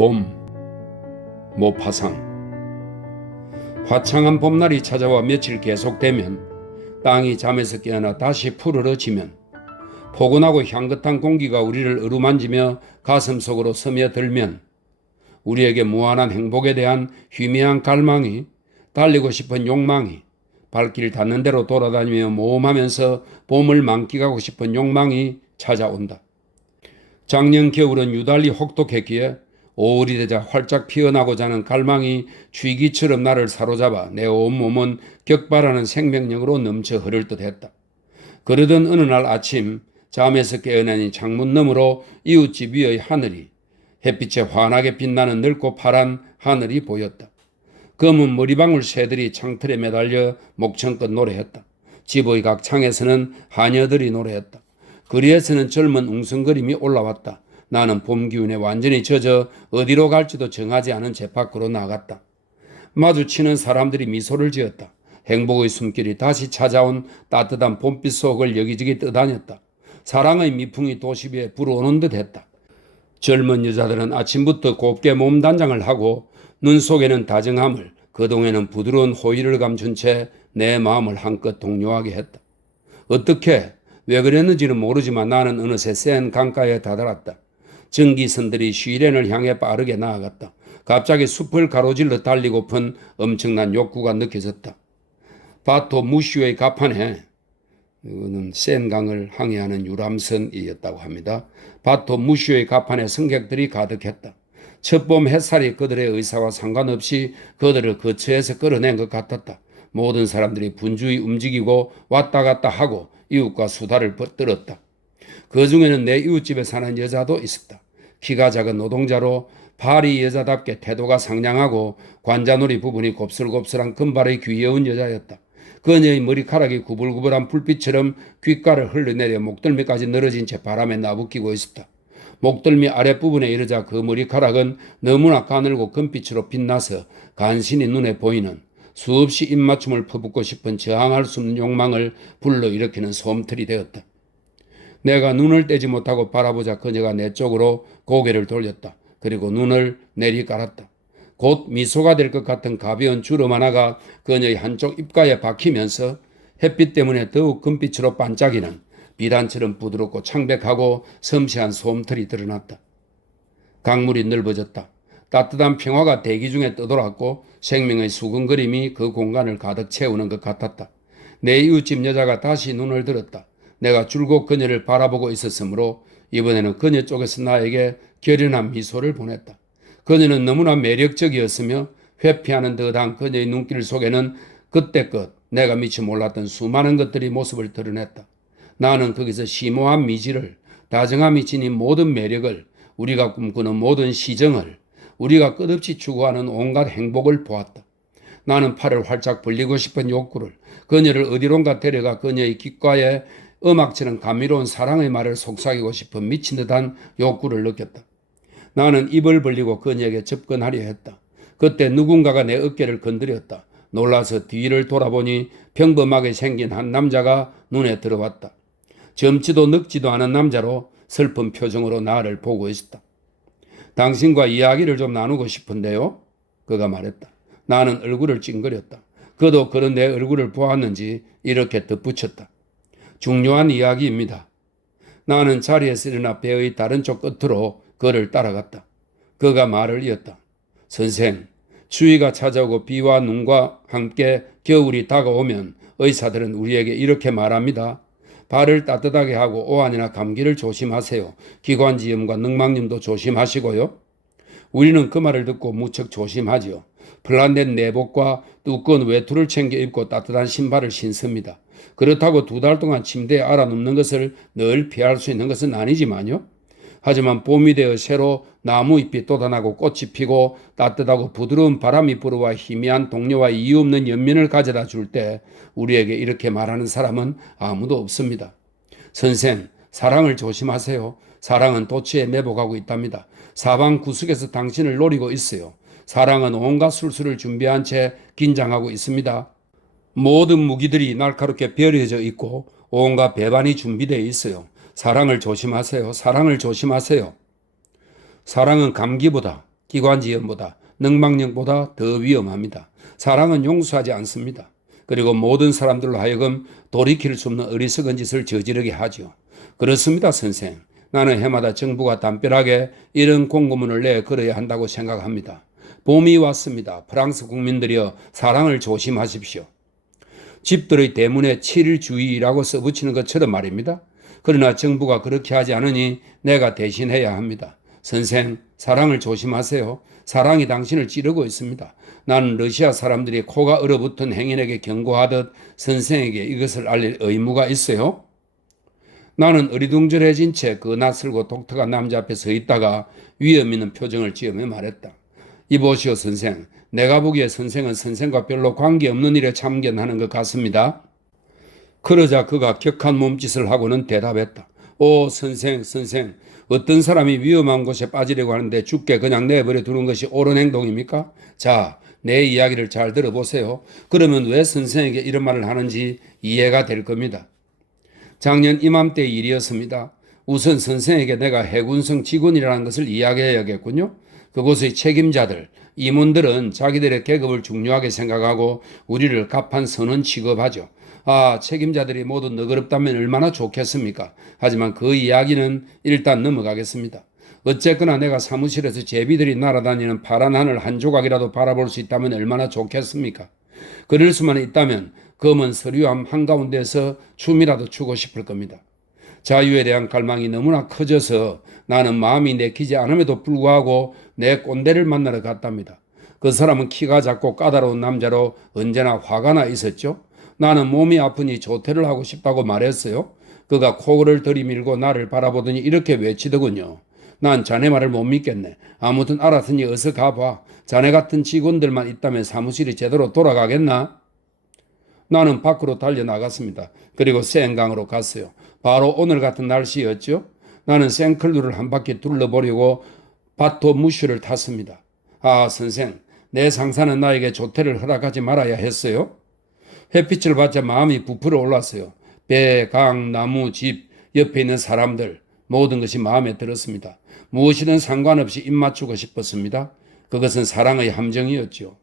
봄, 모파상. 화창한 봄날이 찾아와 며칠 계속되면 땅이 잠에서 깨어나 다시 푸르러지면 포근하고 향긋한 공기가 우리를 어루만지며 가슴속으로 스며들면 우리에게 무한한 행복에 대한 희미한 갈망이, 달리고 싶은 욕망이, 발길 닿는 대로 돌아다니며 모험하면서 봄을 만끽하고 싶은 욕망이 찾아온다. 작년 겨울은 유달리 혹독했기에 5월이 되자 활짝 피어나고자 하는 갈망이 쥐기처럼 나를 사로잡아 내 온몸은 격발하는 생명력으로 넘쳐 흐를 듯했다. 그러던 어느 날 아침 잠에서 깨어나니 창문 너머로 이웃집 위의 하늘이 햇빛에 환하게 빛나는 넓고 파란 하늘이 보였다. 검은 머리방울 새들이 창틀에 매달려 목청껏 노래했다. 집의 각 창에서는 하녀들이 노래했다. 거리에서는 젊은 웅성거림이 올라왔다. 나는 봄 기운에 완전히 젖어 어디로 갈지도 정하지 않은 제 밖으로 나갔다. 마주치는 사람들이 미소를 지었다. 행복의 숨길이 다시 찾아온 따뜻한 봄빛 속을 여기저기 떠다녔다. 사랑의 미풍이 도시 위에 불어오는 듯 했다. 젊은 여자들은 아침부터 곱게 몸단장을 하고 눈 속에는 다정함을, 그동에는 부드러운 호의를 감춘 채 내 마음을 한껏 동요하게 했다. 어떻게, 왜 그랬는지는 모르지만 나는 어느새 센 강가에 다다랐다. 전기선들이 쉬렌을 향해 빠르게 나아갔다. 갑자기 숲을 가로질러 달리고픈 엄청난 욕구가 느껴졌다. 바토 무슈의 가판에, 이거는 센 강을 항해하는 유람선이었다고 합니다. 바토 무슈의 가판에 승객들이 가득했다. 첫봄 햇살이 그들의 의사와 상관없이 그들을 거처에서 끌어낸 것 같았다. 모든 사람들이 분주히 움직이고 왔다 갔다 하고 이웃과 수다를 떨었다. 그 중에는 내 이웃집에 사는 여자도 있었다. 키가 작은 노동자로 파리 여자답게 태도가 상냥하고 관자놀이 부분이 곱슬곱슬한 금발의 귀여운 여자였다. 그녀의 머리카락이 구불구불한 불빛처럼 귓가를 흘러내려 목덜미까지 늘어진 채 바람에 나부끼고 있었다. 목덜미 아랫부분에 이르자 그 머리카락은 너무나 가늘고 금빛으로 빛나서 간신히 눈에 보이는, 수없이 입맞춤을 퍼붓고 싶은 저항할 수 없는 욕망을 불러일으키는 솜털이 되었다. 내가 눈을 떼지 못하고 바라보자 그녀가 내 쪽으로 고개를 돌렸다. 그리고 눈을 내리깔았다. 곧 미소가 될 것 같은 가벼운 주름 하나가 그녀의 한쪽 입가에 박히면서 햇빛 때문에 더욱 금빛으로 반짝이는 비단처럼 부드럽고 창백하고 섬세한 솜털이 드러났다. 강물이 넓어졌다. 따뜻한 평화가 대기 중에 떠돌았고 생명의 수근거림이 그 공간을 가득 채우는 것 같았다. 내 이웃집 여자가 다시 눈을 들었다. 내가 줄곧 그녀를 바라보고 있었으므로 이번에는 그녀 쪽에서 나에게 결연한 미소를 보냈다. 그녀는 너무나 매력적이었으며 회피하는 듯한 그녀의 눈길 속에는 그때껏 내가 미처 몰랐던 수많은 것들이 모습을 드러냈다. 나는 거기서 심오한 미지를, 다정함이 지닌 모든 매력을, 우리가 꿈꾸는 모든 시정을, 우리가 끝없이 추구하는 온갖 행복을 보았다. 나는 팔을 활짝 벌리고 싶은 욕구를, 그녀를 어디론가 데려가 그녀의 귓가에 음악처럼 감미로운 사랑의 말을 속삭이고 싶은 미친 듯한 욕구를 느꼈다. 나는 입을 벌리고 그녀에게 접근하려 했다. 그때 누군가가 내 어깨를 건드렸다. 놀라서 뒤를 돌아보니 평범하게 생긴 한 남자가 눈에 들어왔다. 젊지도 늙지도 않은 남자로 슬픈 표정으로 나를 보고 있었다. 당신과 이야기를 좀 나누고 싶은데요? 그가 말했다. 나는 얼굴을 찡그렸다. 그도 그런 내 얼굴을 보았는지 이렇게 덧붙였다. 중요한 이야기입니다. 나는 자리에서 일어나 배의 다른 쪽 끝으로 그를 따라갔다. 그가 말을 이었다. 선생, 추위가 찾아오고 비와 눈과 함께 겨울이 다가오면 의사들은 우리에게 이렇게 말합니다. 발을 따뜻하게 하고 오한이나 감기를 조심하세요. 기관지염과 늑막염도 조심하시고요. 우리는 그 말을 듣고 무척 조심하지요. 플란된 내복과 두꺼운 외투를 챙겨 입고 따뜻한 신발을 신습니다. 그렇다고 2달 동안 침대에 알아눕는 것을 늘 피할 수 있는 것은 아니지만요. 하지만 봄이 되어 새로 나무잎이 돋아나고 꽃이 피고 따뜻하고 부드러운 바람이 불어와 희미한 동료와 이유 없는 연민을 가져다 줄 때 우리에게 이렇게 말하는 사람은 아무도 없습니다. 선생, 사랑을 조심하세요. 사랑은 도처에 매복하고 있답니다. 사방 구석에서 당신을 노리고 있어요. 사랑은 온갖 술수를 준비한 채 긴장하고 있습니다. 모든 무기들이 날카롭게 벼려져 있고 온갖 배반이 준비되어 있어요. 사랑을 조심하세요. 사랑을 조심하세요. 사랑은 감기보다 기관지연보다 능망령보다 더 위험합니다. 사랑은 용서하지 않습니다. 그리고 모든 사람들로 하여금 돌이킬 수 없는 어리석은 짓을 저지르게 하죠. 그렇습니다, 선생. 나는 해마다 정부가 담벼락에 이런 공고문을 내 걸어야 한다고 생각합니다. 봄이 왔습니다. 프랑스 국민들이여 사랑을 조심하십시오. 집들의 대문에 7일 주의라고 써붙이는 것처럼 말입니다. 그러나 정부가 그렇게 하지 않으니 내가 대신해야 합니다. 선생, 사랑을 조심하세요. 사랑이 당신을 찌르고 있습니다. 나는 러시아 사람들이 코가 얼어붙은 행인에게 경고하듯 선생에게 이것을 알릴 의무가 있어요. 나는 어리둥절해진 채 그 낯설고 독특한 남자 앞에 서 있다가 위험 있는 표정을 지으며 말했다. 이보시오 선생, 내가 보기에 선생은 선생과 별로 관계없는 일에 참견하는 것 같습니다. 그러자 그가 격한 몸짓을 하고는 대답했다. 오 선생, 어떤 사람이 위험한 곳에 빠지려고 하는데 죽게 그냥 내버려 두는 것이 옳은 행동입니까? 자, 내 이야기를 잘 들어보세요. 그러면 왜 선생에게 이런 말을 하는지 이해가 될 겁니다. 작년 이맘때 일이었습니다. 우선 선생에게 내가 해군성 직원이라는 것을 이야기해야겠군요. 그곳의 책임자들, 임원들은 자기들의 계급을 중요하게 생각하고 우리를 갑판 선원 취급하죠. 책임자들이 모두 너그럽다면 얼마나 좋겠습니까? 하지만 그 이야기는 일단 넘어가겠습니다. 어쨌거나 내가 사무실에서 제비들이 날아다니는 파란 하늘 한 조각이라도 바라볼 수 있다면 얼마나 좋겠습니까? 그럴 수만 있다면 검은 서류함 한가운데서 춤이라도 추고 싶을 겁니다. 자유에 대한 갈망이 너무나 커져서 나는 마음이 내키지 않음에도 불구하고 내 꼰대를 만나러 갔답니다. 그 사람은 키가 작고 까다로운 남자로 언제나 화가 나 있었죠. 나는 몸이 아프니 조퇴를 하고 싶다고 말했어요. 그가 코를 들이밀고 나를 바라보더니 이렇게 외치더군요. 난 자네 말을 못 믿겠네. 아무튼 알았으니 어서 가봐. 자네 같은 직원들만 있다면 사무실이 제대로 돌아가겠나? 나는 밖으로 달려나갔습니다. 그리고 생강으로 갔어요. 바로 오늘 같은 날씨였죠. 나는 생클루를 한 바퀴 둘러보려고 바토 무슈를 탔습니다. 선생, 내 상사는 나에게 조퇴를 허락하지 말아야 했어요. 햇빛을 받자 마음이 부풀어 올랐어요. 배, 강, 나무, 집, 옆에 있는 사람들 모든 것이 마음에 들었습니다. 무엇이든 상관없이 입 맞추고 싶었습니다. 그것은 사랑의 함정이었죠.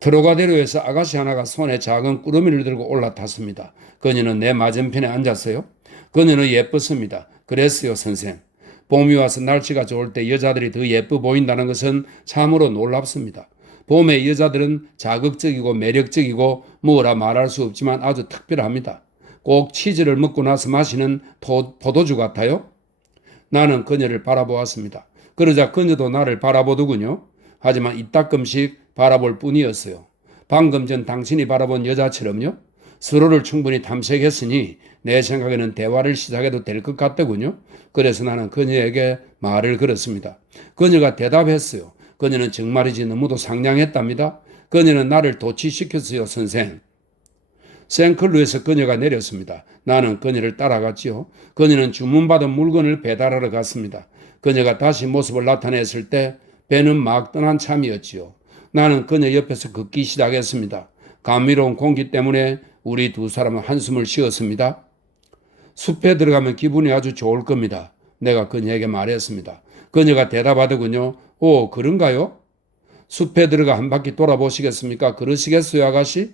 트로가데로에서 아가씨 하나가 손에 작은 꾸러미를 들고 올라탔습니다. 그녀는 내 맞은편에 앉았어요. 그녀는 예뻤습니다. 그랬어요, 선생. 봄이 와서 날씨가 좋을 때 여자들이 더 예뻐 보인다는 것은 참으로 놀랍습니다. 봄의 여자들은 자극적이고 매력적이고 뭐라 말할 수 없지만 아주 특별합니다. 꼭 치즈를 먹고 나서 마시는 포도주 같아요. 나는 그녀를 바라보았습니다. 그러자 그녀도 나를 바라보더군요. 하지만 이따금씩 바라볼 뿐이었어요. 방금 전 당신이 바라본 여자처럼요. 서로를 충분히 탐색했으니 내 생각에는 대화를 시작해도 될 것 같더군요. 그래서 나는 그녀에게 말을 걸었습니다. 그녀가 대답했어요. 그녀는 정말이지 너무도 상냥했답니다. 그녀는 나를 도취시켰어요, 선생. 생클루에서 그녀가 내렸습니다. 나는 그녀를 따라갔지요. 그녀는 주문받은 물건을 배달하러 갔습니다. 그녀가 다시 모습을 나타냈을 때 배는 막 떠난 참이었지요. 나는 그녀 옆에서 걷기 시작했습니다. 감미로운 공기 때문에 우리 두 사람은 한숨을 쉬었습니다. 숲에 들어가면 기분이 아주 좋을 겁니다. 내가 그녀에게 말했습니다. 그녀가 대답하더군요. 오, 그런가요? 숲에 들어가 한 바퀴 돌아보시겠습니까? 그러시겠어요, 아가씨?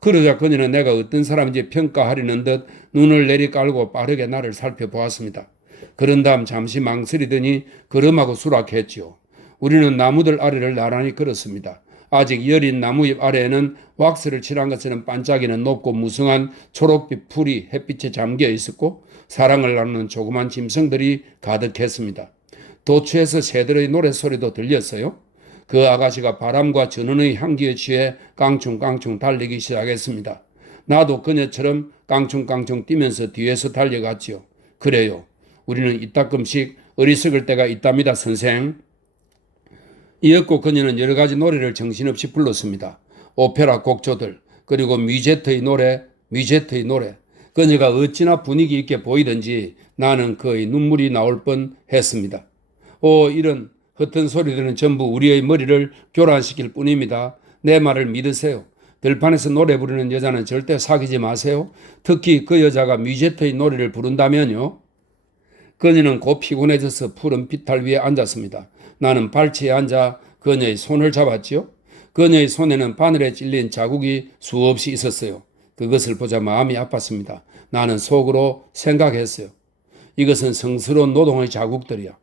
그러자 그녀는 내가 어떤 사람인지 평가하려는 듯 눈을 내리깔고 빠르게 나를 살펴보았습니다. 그런 다음 잠시 망설이더니 걸음하고 수락했지요. 우리는 나무들 아래를 나란히 걸었습니다. 아직 여린 나무잎 아래에는 왁스를 칠한 것처럼 반짝이는 높고 무성한 초록빛 풀이 햇빛에 잠겨 있었고 사랑을 나누는 조그만 짐승들이 가득했습니다. 도처에서 새들의 노랫소리도 들렸어요. 그 아가씨가 바람과 전원의 향기에 취해 깡충깡충 달리기 시작했습니다. 나도 그녀처럼 깡충깡충 뛰면서 뒤에서 달려갔지요. 그래요. 우리는 이따금씩 어리석을 때가 있답니다, 선생. 이었고 그녀는 여러 가지 노래를 정신없이 불렀습니다. 오페라 곡조들, 그리고 뮤제트의 노래. 그녀가 어찌나 분위기 있게 보이던지 나는 거의 눈물이 나올 뻔 했습니다. 이런 흩은 소리들은 전부 우리의 머리를 교란시킬 뿐입니다. 내 말을 믿으세요. 들판에서 노래 부르는 여자는 절대 사귀지 마세요. 특히 그 여자가 뮤제트의 노래를 부른다면요. 그녀는 곧 피곤해져서 푸른 비탈 위에 앉았습니다. 나는 발치에 앉아 그녀의 손을 잡았지요. 그녀의 손에는 바늘에 찔린 자국이 수없이 있었어요. 그것을 보자 마음이 아팠습니다. 나는 속으로 생각했어요. 이것은 성스러운 노동의 자국들이야.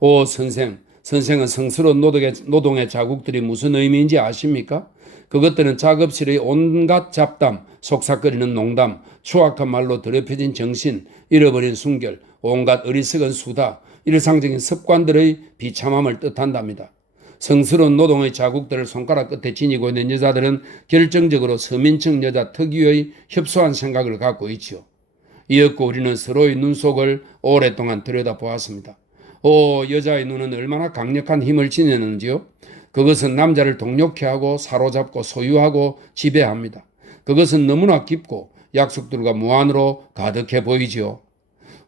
오 선생은 성스러운 노동의 자국들이 무슨 의미인지 아십니까? 그것들은 작업실의 온갖 잡담, 속삭거리는 농담, 추악한 말로 더럽혀진 정신, 잃어버린 순결, 온갖 어리석은 수다, 일상적인 습관들의 비참함을 뜻한답니다. 성스러운 노동의 자국들을 손가락 끝에 지니고 있는 여자들은 결정적으로 서민층 여자 특유의 협소한 생각을 갖고 있지요. 이었고 우리는 서로의 눈 속을 오랫동안 들여다보았습니다. 여자의 눈은 얼마나 강력한 힘을 지녔는지요. 그것은 남자를 동력케 하고 사로잡고 소유하고 지배합니다. 그것은 너무나 깊고 약속들과 무한으로 가득해 보이지요.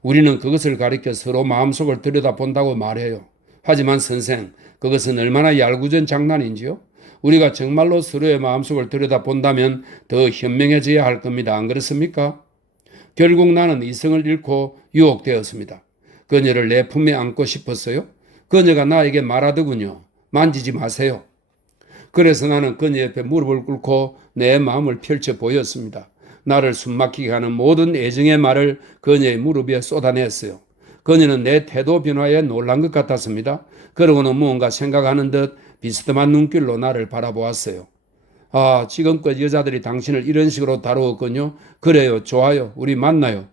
우리는 그것을 가리켜 서로 마음속을 들여다본다고 말해요. 하지만 선생, 그것은 얼마나 얄궂은 장난인지요. 우리가 정말로 서로의 마음속을 들여다본다면 더 현명해져야 할 겁니다. 안 그렇습니까? 결국 나는 이성을 잃고 유혹되었습니다. 그녀를 내 품에 안고 싶었어요. 그녀가 나에게 말하더군요. 만지지 마세요. 그래서 나는 그녀 옆에 무릎을 꿇고 내 마음을 펼쳐 보였습니다. 나를 숨막히게 하는 모든 애정의 말을 그녀의 무릎 위에 쏟아냈어요. 그녀는 내 태도 변화에 놀란 것 같았습니다. 그러고는 무언가 생각하는 듯 비스듬한 눈길로 나를 바라보았어요. 지금껏 여자들이 당신을 이런 식으로 다루었군요. 그래요, 좋아요, 우리 만나요.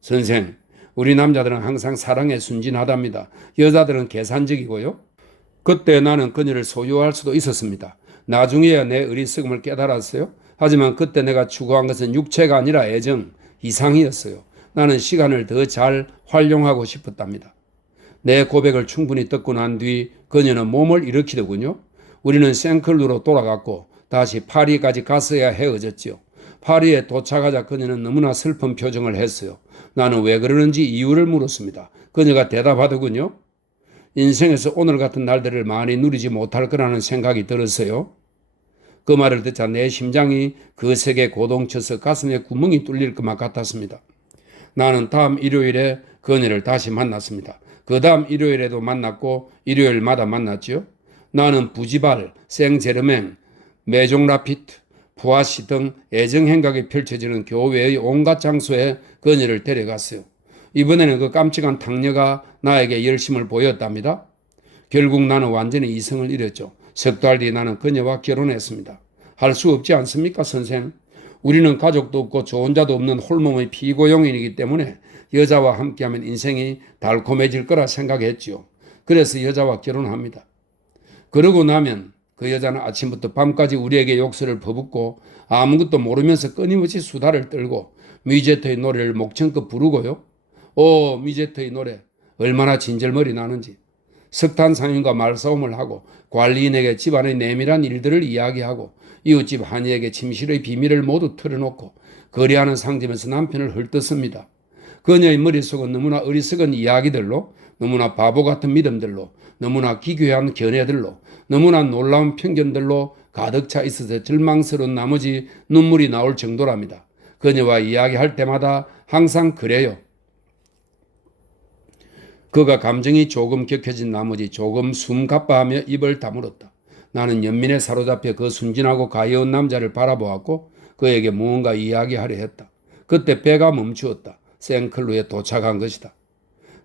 선생, 우리 남자들은 항상 사랑에 순진하답니다. 여자들은 계산적이고요. 그때 나는 그녀를 소유할 수도 있었습니다. 나중에야 내 어리석음을 깨달았어요. 하지만 그때 내가 추구한 것은 육체가 아니라 애정, 이상이었어요. 나는 시간을 더 잘 활용하고 싶었답니다. 내 고백을 충분히 듣고 난 뒤 그녀는 몸을 일으키더군요. 우리는 생클루로 돌아갔고 다시 파리까지 갔어야 헤어졌지요. 파리에 도착하자 그녀는 너무나 슬픈 표정을 했어요. 나는 왜 그러는지 이유를 물었습니다. 그녀가 대답하더군요. 인생에서 오늘 같은 날들을 많이 누리지 못할 거라는 생각이 들었어요. 그 말을 듣자 내 심장이 거세게 고동쳐서 가슴에 구멍이 뚫릴 것만 같았습니다. 나는 다음 일요일에 그녀를 다시 만났습니다. 그 다음 일요일에도 만났고 일요일마다 만났지요. 나는 부지발, 생제르맹, 메종라피트, 부아시 등 애정행각이 펼쳐지는 교회의 온갖 장소에 그녀를 데려갔어요. 이번에는 그 깜찍한 탕녀가 나에게 열심을 보였답니다. 결국 나는 완전히 이성을 잃었죠. 석 달 뒤 나는 그녀와 결혼했습니다. 할 수 없지 않습니까, 선생? 우리는 가족도 없고 좋은 자도 없는 홀몸의 피고용인이기 때문에 여자와 함께하면 인생이 달콤해질 거라 생각했지요. 그래서 여자와 결혼합니다. 그러고 나면 그 여자는 아침부터 밤까지 우리에게 욕설을 퍼붓고 아무것도 모르면서 끊임없이 수다를 떨고 미제트의 노래를 목청껏 부르고요. 미제트의 노래 얼마나 진절머리 나는지. 석탄 상인과 말싸움을 하고 관리인에게 집안의 내밀한 일들을 이야기하고 이웃집 한이에게 침실의 비밀을 모두 털어놓고 거래하는 상점에서 남편을 헐뜯습니다. 그녀의 머릿속은 너무나 어리석은 이야기들로, 너무나 바보 같은 믿음들로, 너무나 기괴한 견해들로, 너무나 놀라운 편견들로 가득 차 있어서 절망스러운 나머지 눈물이 나올 정도랍니다. 그녀와 이야기할 때마다 항상 그래요. 그가 감정이 조금 격해진 나머지 조금 숨가빠하며 입을 다물었다. 나는 연민에 사로잡혀 그 순진하고 가여운 남자를 바라보았고 그에게 무언가 이야기하려 했다. 그때 배가 멈추었다. 생클루에 도착한 것이다.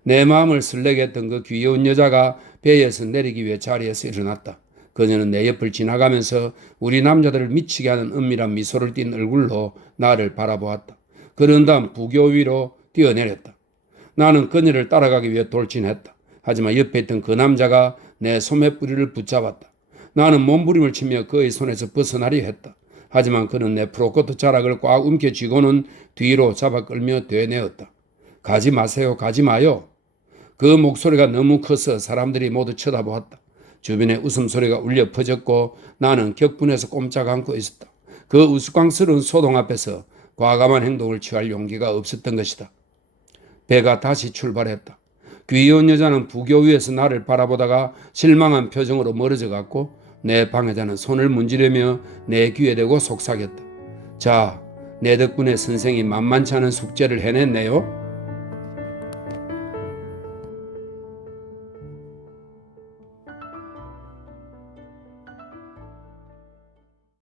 내 마음을 설레게 했던 그 귀여운 여자가 배에서 내리기 위해 자리에서 일어났다. 그녀는 내 옆을 지나가면서 우리 남자들을 미치게 하는 은밀한 미소를 띤 얼굴로 나를 바라보았다. 그런 다음 부교 위로 뛰어내렸다. 나는 그녀를 따라가기 위해 돌진했다. 하지만 옆에 있던 그 남자가 내 소매뿌리를 붙잡았다. 나는 몸부림을 치며 그의 손에서 벗어나려 했다. 하지만 그는 내 프로코트 자락을 꽉 움켜쥐고는 뒤로 잡아 끌며 되뇌었다. 가지 마세요. 가지 마요. 그 목소리가 너무 커서 사람들이 모두 쳐다보았다. 주변에 웃음소리가 울려 퍼졌고 나는 격분해서 꼼짝 않고 있었다. 그 우스꽝스러운 소동 앞에서 과감한 행동을 취할 용기가 없었던 것이다. 배가 다시 출발했다. 귀여운 여자는 부교 위에서 나를 바라보다가 실망한 표정으로 멀어져 갔고 내 방해자는 손을 문지르며 내 귀에 대고 속삭였다. 자, 내 덕분에 선생이 만만치 않은 숙제를 해냈네요.